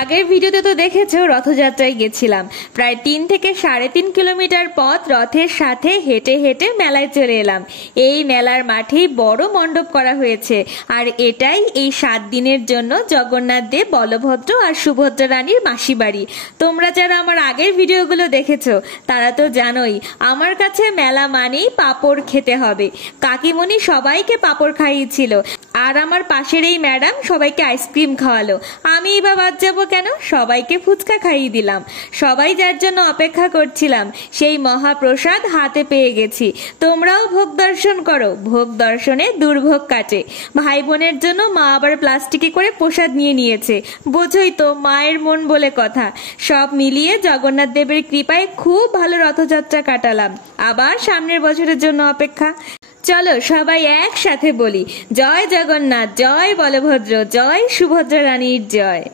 আগের ভিডিওতে তো দেখেছো রথযাত্রায় গেছিলাম। প্রায় 3 থেকে 3.5 কিলোমিটার পথ রথের সাথে হেঁটে হেঁটে মেলায় চলে এলাম। এই মেলার মাঠেই বড় মণ্ডপ করা হয়েছে, আর এটাই এই 7 দিনের জন্য জগন্নাথ দেব, বলভদ্র আর সুভদ্রা রানীর মাসি বাড়ি। তোমরা যারা আমার আগের ভিডিওগুলো দেখেছো তারা তো জানোই আমার কাছে মেলা মানেই পাঁপড় খেতে হবে। কাকিমণি সবাইকে পাঁপড় খাইয়েছিল, আর আমার পাশের এই ম্যাডাম সবাইকে আইসক্রিম খাওয়ালো। আমি বা বাদ যাবো কেন? সবাইকে ফুচকা খাইয়ে দিলাম। সবাই যার জন্য অপেক্ষা করছিলাম সেই মহাপ্রসাদ হাতে পেয়ে গেছি। তোমরাও ভোগ দর্শন করো, ভোগ দর্শনে দুর্ভোগ কাটে। ভাই বোনের জন্য মা আবার প্লাস্টিকে করে প্রসাদ নিয়ে নিয়েছে। বোঝোই তো, মায়ের মন বলে কথা। সব মিলিয়ে জগন্নাথ দেবের কৃপায় খুব ভালো রথযাত্রা কাটালাম। আবার সামনের বছরের জন্য অপেক্ষা। চলো সবাই একসাথে বলি, জয় জগন্নাথ, জয় বলভদ্র, জয় সুভদ্রা রানীর জয়।